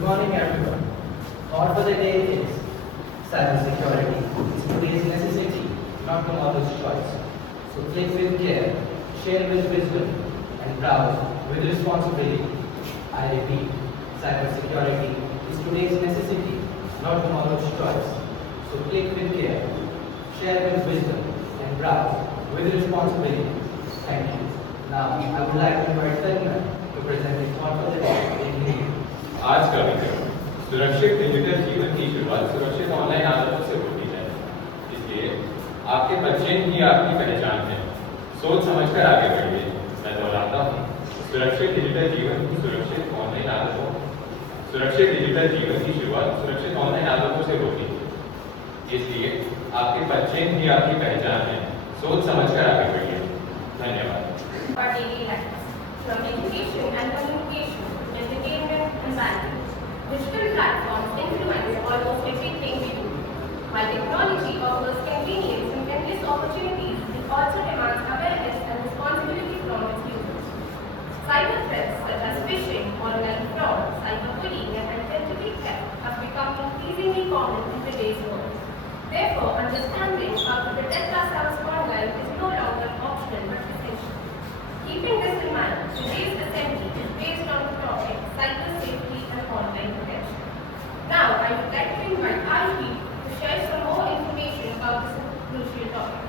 Good morning, everyone. Thought for the day is cybersecurity is today's necessity, not tomorrow's choice. So click with care, share with wisdom, and browse with responsibility. I repeat, cybersecurity is today's necessity, not tomorrow's choice. So click with care, share with wisdom, and browse with responsibility. Thank you. Now, I would like to invite Tanya to present his thought for the day in Hindi. आज का विषय सुरक्षित digital जीवन की शुरुआत सुरक्षित online आदतों से होती है। इसलिए आपके बच्चे ही आपकी पहचान है। सोच समझकर आगे बढ़िए। मैं दोहराता हूँ, सुरक्षित डिजिटल जीवन की सुरक्षित ऑनलाइन आदतों सुरक्षित डिजिटल जीवन की शुरुआत सुरक्षित ऑनलाइन आदतों से होती है। इसलिए आपके बच्चे ही आपकी पहचान है। सोच समझकर आगे बढ़िए। धन्यवाद। Our daily lives, from education and communication, entertainment and banking, digital platforms influence almost everything we do. While technology offers convenience and endless opportunities, it also demands awareness and responsibility from its users. Cyber threats such as phishing, online fraud, cyberbullying, and identity theft have become increasingly common in today's world. Therefore, understanding how to protect ourselves online is no longer optional but essential. Keeping this in mind, today's assembly is based on the topic cyber safety and online protection. Now, I would like to invite Ivy to share some more information about this crucial topic.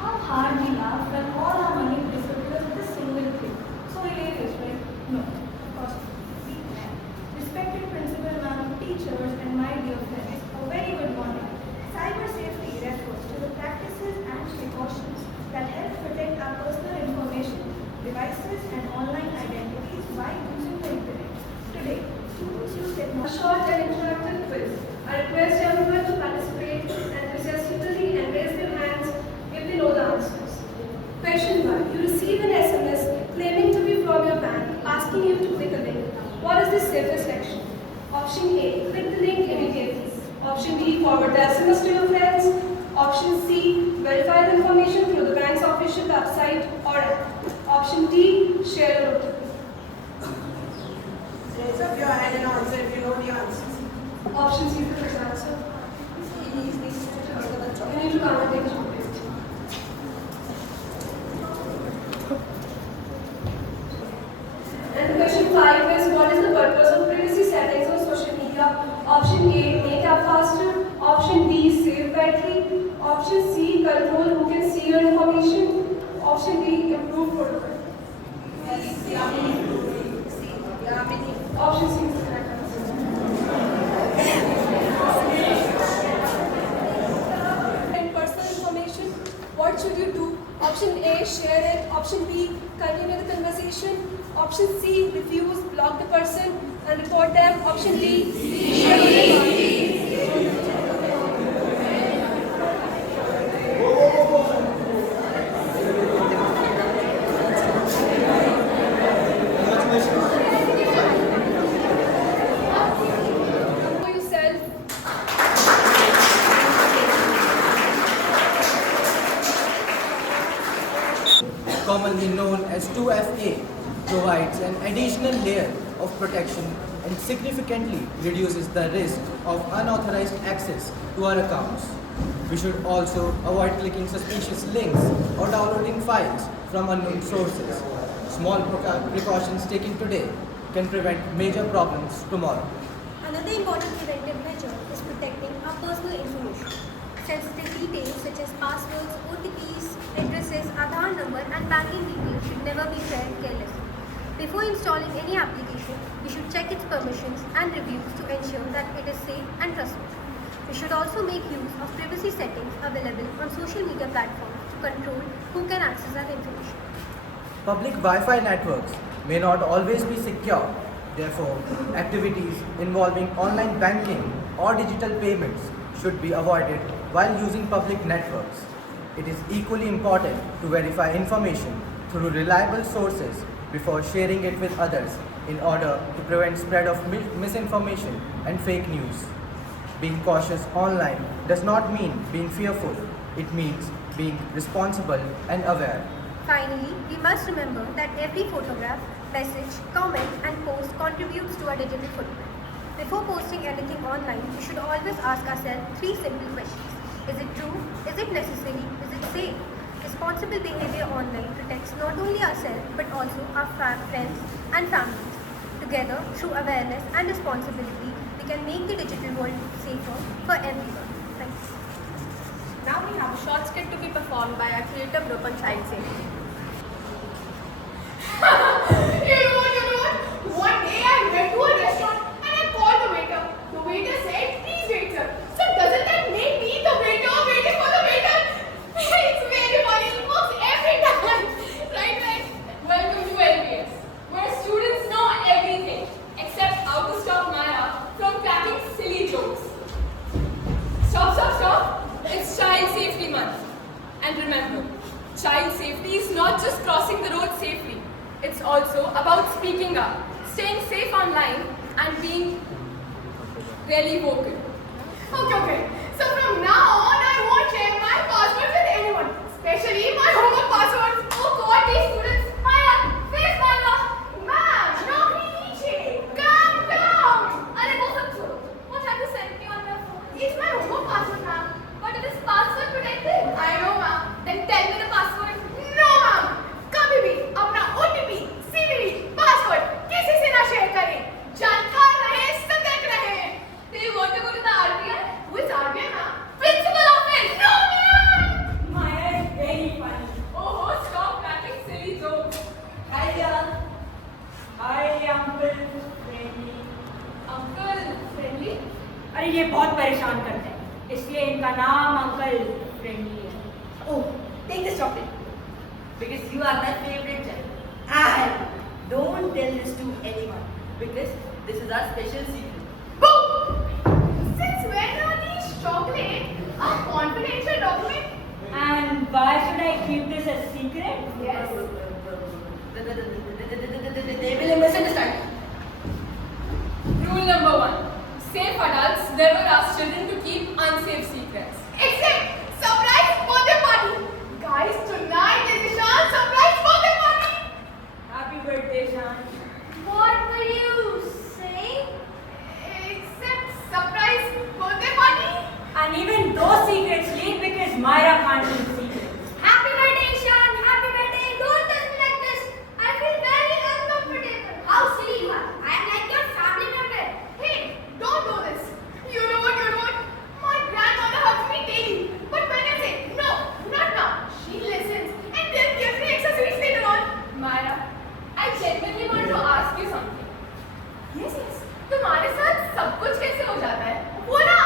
How hard we laugh when all our money disappears with a single click. So hilarious, right? No, of course not. Be fair. Respected principal ma'am, teachers, and my dear friends, a very good morning. Cyber safety refers to the practices and precautions that help protect our personal information, devices, and online identities while using the internet. Today, students use technology. A short and interactive quiz. I request everyone to participate enthusiastically and raise their hands if they know the answers. Question 1. You receive an SMS claiming to be from your bank, asking you to click a link. What is the safest action? Option A. Click the link immediately. Option B. Forward the SMS to your friends. Option C. Verify the information through the bank's official website or app. Option D. Share your OTP. Raise up your hand and answer if you know the answers. Option C is the correct answer. You need to come and take a chocolate. And question 5 is, what is the purpose of privacy settings on social media? Option A, make app faster. Option B, save battery. Option C, control who can see your information. Option D, improve protocol. Option C is the correct answer. And personal information, what should you do? Option A, share it. Option B, continue the conversation. Option C, refuse, block the person and report them. Option D, share the for yourself. Commonly known as 2FA, provides an additional layer of protection and significantly reduces the risk of unauthorized access to our accounts. We should also avoid clicking suspicious links or downloading files from unknown sources. Small precautions taken today can prevent major problems tomorrow. Another important preventive measure is protecting our personal information. Sensitive details such as passwords, OTPs, addresses, Aadhaar number and banking details should never be shared carelessly. Before installing any application, we should check its permissions and reviews to ensure that it is safe and trustworthy. We should also make use of privacy settings available on social media platforms to control who can access our information. Public Wi-Fi networks may not always be secure. Therefore, activities involving online banking or digital payments should be avoided while using public networks. It is equally important to verify information through reliable sources before sharing it with others in order to prevent spread of misinformation and fake news. Being cautious online does not mean being fearful. It means being responsible and aware. Finally, we must remember that every photograph, message, comment and post contributes to our digital footprint. Before posting anything online, we should always ask ourselves three simple questions. Is it true? Is it necessary? Is it safe? Responsible behavior online protects not only ourselves but also our friends and families. Together, through awareness and responsibility, we can make the digital world safer for everyone. Thanks. Now we have a short skit to be performed by our creative group on child safety. You know what? One day I went to a restaurant and I called the waiter. The waiter said, please wait, sir. So doesn't that make me the waiter waiting for the waiter? It's very funny. It works every time. Right? Welcome to LBS, where students know everything except how to stop Maya from cracking silly jokes. Stop. It's Child Safety Month. And remember, child safety is not just crossing the road safely. It's also about speaking up, staying safe online, and being really vocal. Okay. So from now on, I won't share my passwords with anyone, especially my homework passwords. Oh God, these students! Maya, where's Maya? Ma'am, naukri niche. Calm down. Arey wo sab chodo. What have you sent me on my phone? It's my homework password, ma'am. But it is password protected. I know, ma'am. Then tell me the password. No, ma'am. कभी भी अपना OTP, CVV, password किसी से ना share करें. जानकार रहे, सतर्क रहे. Do you want to go to the RBI? Which RBI, ma'am? Principal office! No, ma'am. Maya is very funny. Oh, stop cracking silly jokes. Hi, uncle. Friendly. Uncle, friendly? अरे ये बहुत परेशान करते हैं, इसलिए इनका नाम अंकल फ्रेंडली है. Oh, take this chocolate. Because you are my favorite child. And don't tell this to anyone because this is our special secret. Since when are these chocolates a confidential document? And why should I keep this a secret? Yes. They will misunderstand. Rule number 1. Safe adults never ask children to keep unsafe secrets. Except surprise birthday party. Guys, tonight is Ishan's surprise birthday party. Happy birthday, Shan. What were you saying? Except surprise birthday party. And even those secrets leak because Myra can't keep secrets. Happy birthday, Ishan! Happy birthday! Don't touch me like this! I feel very uncomfortable. How silly you are! I am like your family member. Hey, don't do this. You know what? My grandmother hugs me daily. But when I say, no, not now, she listens and then gives me accessories later on. Myra, I genuinely want to ask you something. Yes. तुम्हारे साथ सब कुछ कैसे हो जाता है? बोला.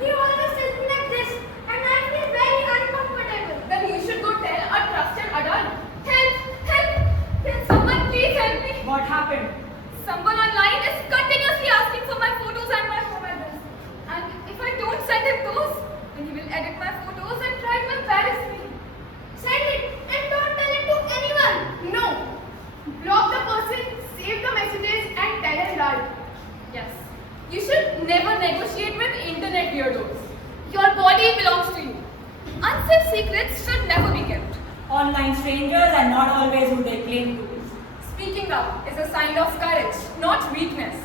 He always tells me like this, and I feel very uncomfortable. Then you should go tell a trusted adult. Help! Can someone please help me? What happened? Someone online is continuously asking for my photos and my home address. And if I don't send him those, then he will edit my photos and try to embarrass me. Send it and don't tell it to anyone. No. Block the person, save the messages and tell him that. Yes. You should never negotiate with internet weirdos. Your body belongs to you. Unsafe secrets should never be kept. Online strangers are not always who they claim to be. Speaking up is a sign of courage, not weakness.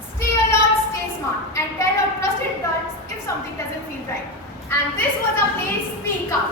Stay alert, stay smart and tell your trusted adults if something doesn't feel right. And this was a Play Speak Up.